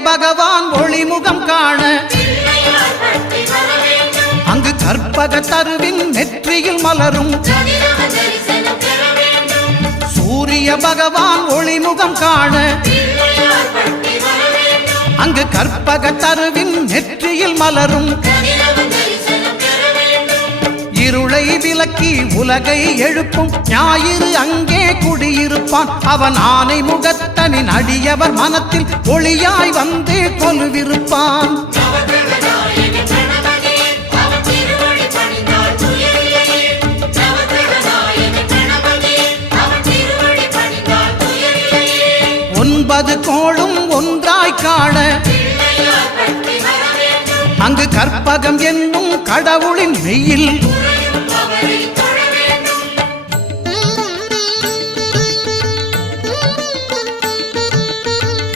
பகவான் ஒளிமுகம் காண அங்கு கற்பக தருவின் நெற்றியில் மலரும் சூரிய பகவான் ஒளிமுகம் காண அங்கு கற்பக தருவின் நெற்றியில் மலரும் இருளை விலக்கி உலகை எழுப்பும் ஞாயிறு அங்கே குடியிருப்பான் அவன் ஆனை முகத்தனின் அடியவர் மனத்தில் ஒளியாய் வந்து கொலுவிருப்பான் ஒன்பது கோளும் ஒன்றாய் காண அங்கு கற்பகம் என்னும் கடவுள்